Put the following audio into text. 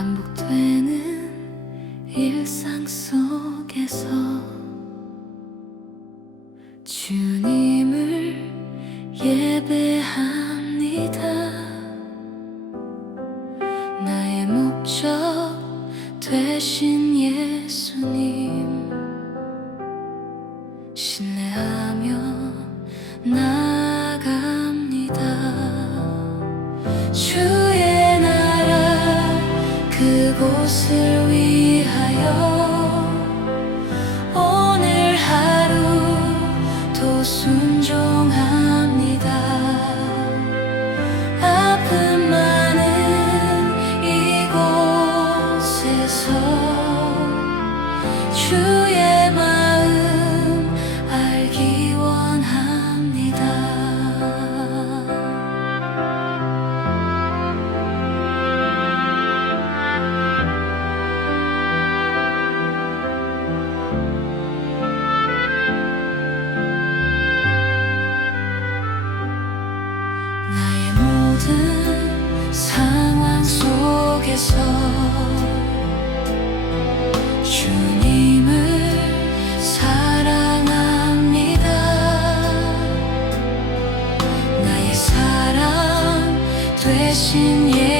반복되는 일상 속에서 주님을 예배합니다. 나의 목적 되신 예수님 그곳을 위하여 오늘 하루도 순종합니다. 주 속에서 주님을 사랑합니다. 나의 사랑 되신 예